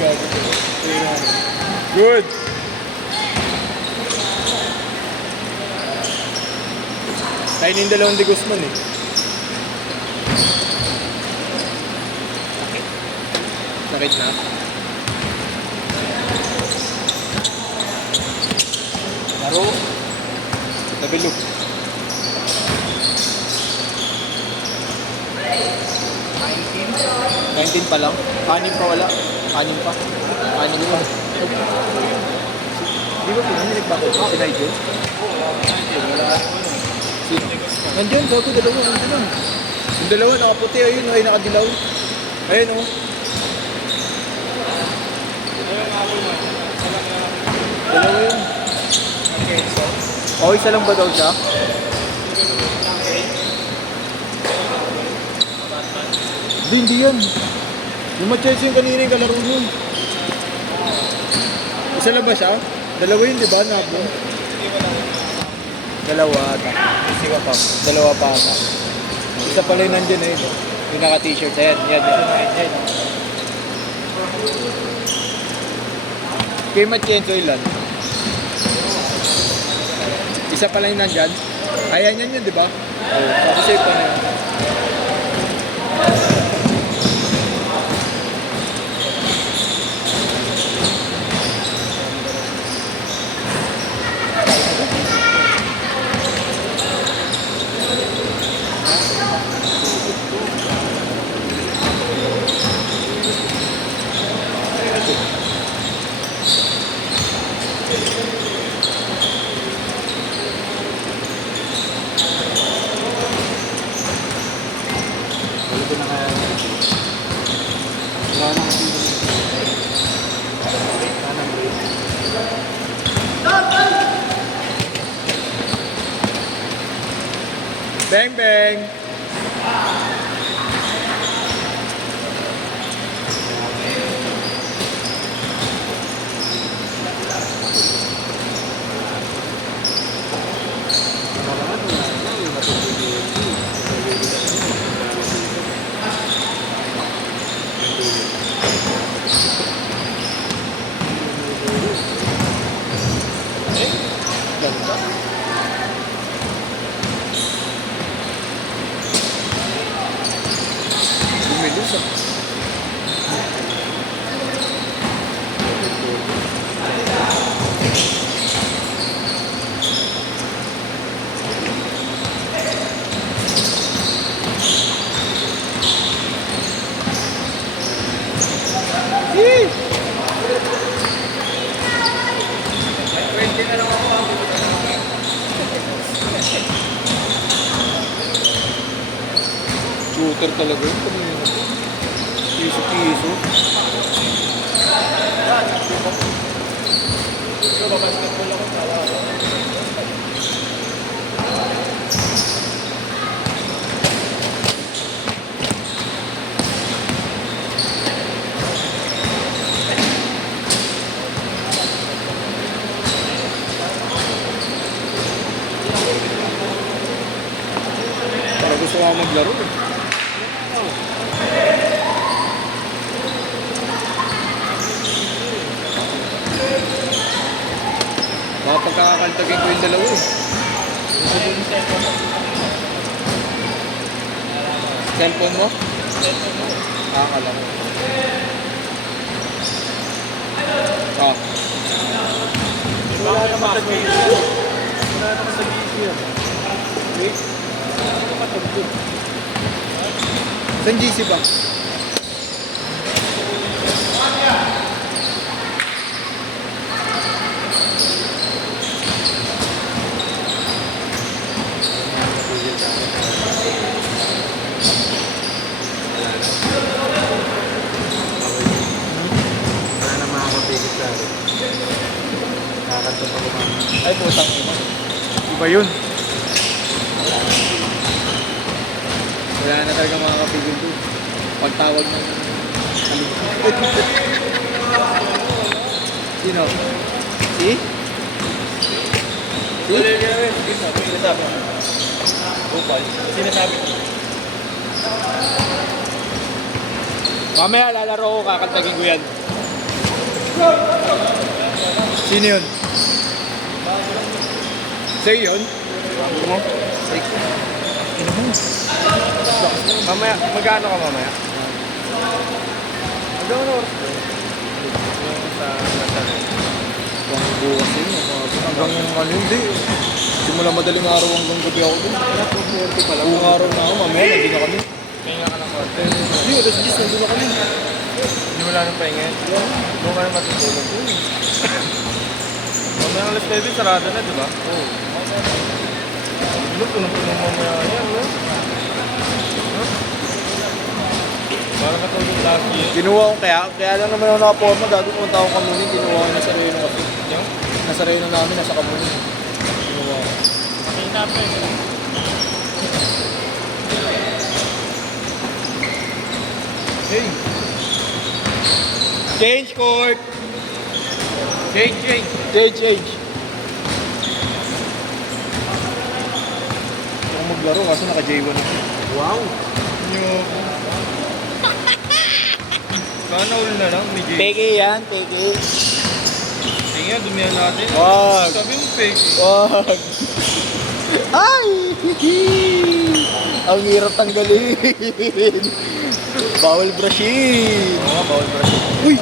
gago. Good! Tayo na yung dalawang de Guzman eh. Sakit na. Laro. Tabilog. 19 pa lang. Anim pa wala. Anim pa. Anim pa. Di ba pinanilig ba ako? Si Nigel? Nandiyan, bago dalawa. Nandiyan lang. Yung dalawa nakaputi. Ayun, ay nakadilaw. Ayun o. Dalawa yun. Oh, isa lang ba daw siya? Hindi yan. Yung ma-chase yung kanina yung kalaro nun. Isa lang ba siya? Dalawa yun, di ba? Nabo. Dalawa ata. Isa pa. Dalawa pa ata. Isa pala yun nandyan eh. Yung naka-t-shirt. Ayan, yan. Yan. Kay Matienzo ilan? Isa pala yung nandyan. Ayan yan yun, di ba? Oo. Sabi sa'yo pa na yun. Bang bang. Shooter talaga yun. Piso-piso. Para gusto ko maglaro eh. Baka pagkakakantagin ko yung dalawa eh. Cellphone mo? Akala mo. Wala naman sa GC yan. Wala naman sa GC yan. Wait. Wala naman sa GC. Saan GC ba? Ay, putang ina. Iba yun. Wala na talaga makakapigil doon. Pagtawag ng Sino? Si? Sinasabi ko. Bukal. Sinasabi ko. Mamaya lalaro ko, kakantagin ko yan. Sino yun? Sa'yo yun? Mo? Mamaya, magkano ka mamaya? Magkano na oras ko? Yung sa Lazaro. Hanggang bukas yun. Hanggang yung ano, hindi. Simula madaling araw hanggang gabi ako dun. 4:40 pala. Buong araw na ako, mamaya nandun na kami. Pahinga ka ng konti. Hindi, alas 10 nandun na kami. Hindi wala nang pahinga. Doon ka na matutulog. Mamaya alas 9, sarado na, di ba? Oo. Punong-puno mamaya yan, no? Parang katulog lagi eh. Kinuha ko kaya lang naman ako nakaporma. Dati pumunta ako Kamuning, kinuha ko nasa Reno kasi. Yung? Nasa Reno namin, nasa Kamuning. Kinuha ko. Pakita pa eh. Hey! Change court! Change. Change! Gusto ko maglaro kasi naka-J1 ako. Wow! Yung... Sana uli na lang, may J. Peke yan, peke. Sige nga, dumihan natin. Wag! Sabi mo fake. Wag! Ay! Ang hirap tanggalin! Bawal brushin! Oo, bawal pa rin. Uy!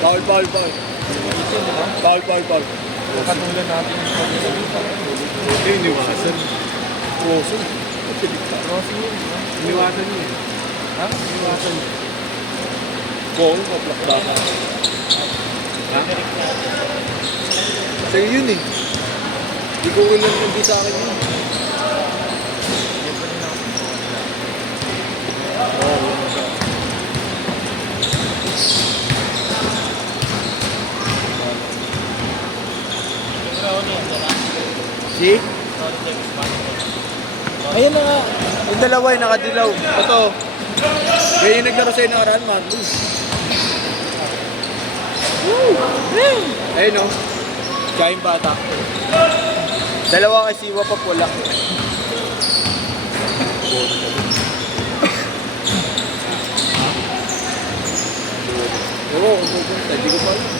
Bawal. Bawal. Katulad natin yung pag-isabi. Hindi wasan. Roso. Crossing yun, di ba? Iniwasan niya. Ha? Iniwasan niya. Bong, paplakdakan. Ha? Sa'yo yun eh. Hindi ko ulan hindi sa akin yun. Si? Ayun na nga. Yung dalawa yung nakadilaw. Ito. Kaya yung naglaro sa'yo nakaraan, Magnus. Ayun o. Kaya yung bata. Dalawa kay Siwa pa pula. Oo, hindi ko pa alam.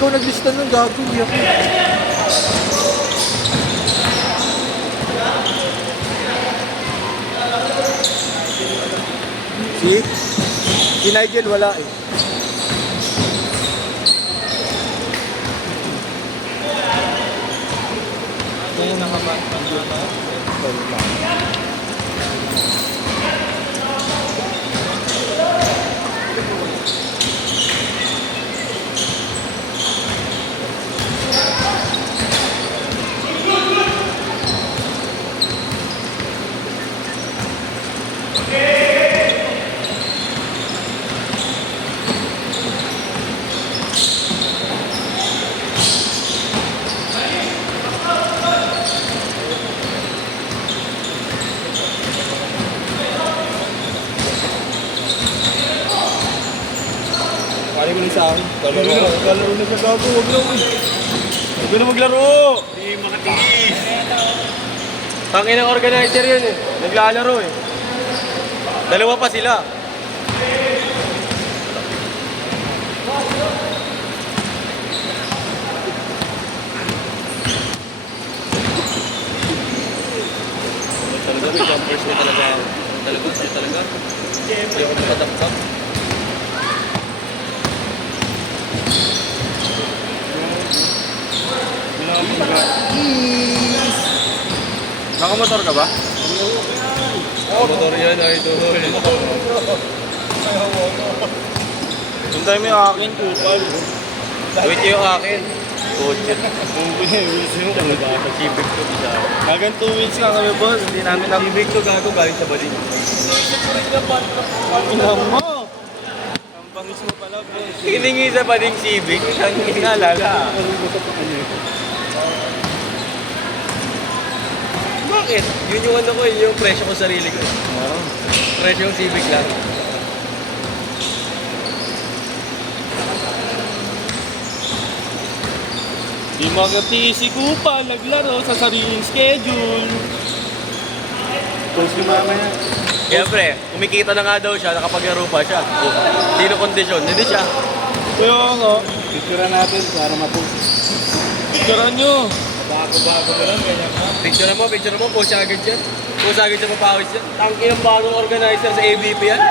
Ikaw naglista ng gago, hindi ako. Si Nigel wala eh. Ngayon nakabantan na. Kali mo lang sa akin. Kalaro na sa gago, wag na mo. Huwag na maglaro! Hindi makatiis! Tangin ng organizer yun eh. Naglalaro eh. Dalawa pa sila. Talaga may jumpers mo talaga. Talaga. Hindi ako nakadapkap. Nakamotor ka ba? Motor yan, idol. Hintay mo yung akin, kupal. Wait yung akin. Kotse. Wilson mo kung nagkakasibig ko bisa. Hagang 2 weeks nga kami, boss. Hindi namin na... Sibig ko gago galing sa balin. Inang mo! Ang bangis mo pala, boss. Hiningi sa baling sibig. Ang inalala. Bakit? Yun yung ano ko eh, yung presyo ko sarili ko. Presyo yung sibig lang. Di makatisi ko pa naglaro sa sariling schedule. Post ni mama yan. Siyempre, kumikita na nga daw siya, nakapaglaro pa siya. Oh, sino kondisyon? Hindi siya. Kaya nga, Picture natin para ma-post. picturean nyo. Bago-bago na lang, ganyan ka. Picture mo, post siya agad yan. Post agad siya papawis yan. Tangin ang bagong organizer sa ABP yan.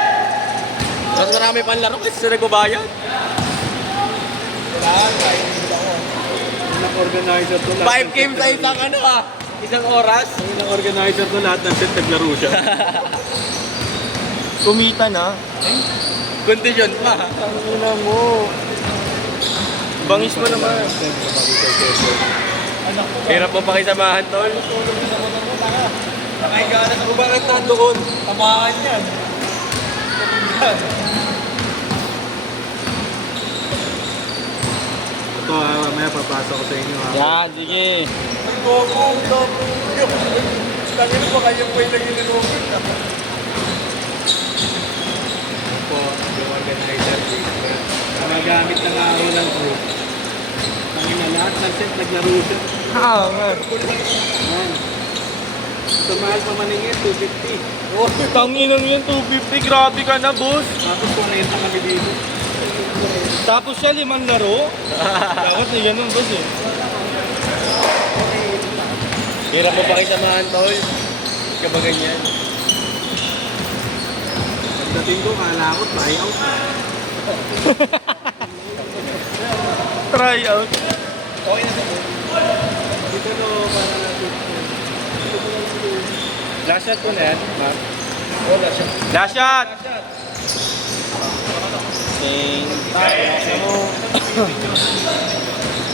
Mas marami pang laro kasi sa nagbabayad. Kailangan, kahit hindi ako. Yung organizer to. 5 games sa isang isang oras. Yung organizer to, lahat ng set naglaro siya. Kumita na. Kondisyon pa. Ang ina mo. Bangis mo naman. Hirap mo pakisamahan, tol. Nakahiga na sa bakit nandoon? Tamaan yan. Ito mamaya papasok ko sa inyo ha. Yan, sige. Tangin mo kayo po yung nag-inilogin na. Po, yung organizer magamit ng araw lang po. Tangin na lahat ng set naglaro siya. Hangat. Yan. Ito mahal pa maningin, 250. Oh, tanginang yan, 250. Grabe ka na, boss. Tapos 40 kami dito. Tapos siya 5 laro. Dapat na ganun, boss eh. Hirap mo pakisamahan, tol. Hindi ka ba ganyan? Pagdating ko, kala ko, try out. Try out. Okay na po. Dito no, para natin. Last shot ko na yan, ma'am. Oh, last shot. Last shot.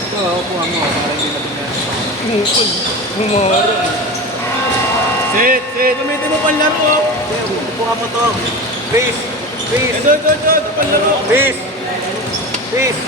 Ito, kuha mo, para hindi natin na. Humoro. Sit! Gamitin mo pang laro. Kuha mo to. Base. Base. Ito, panlaro. Base. Base.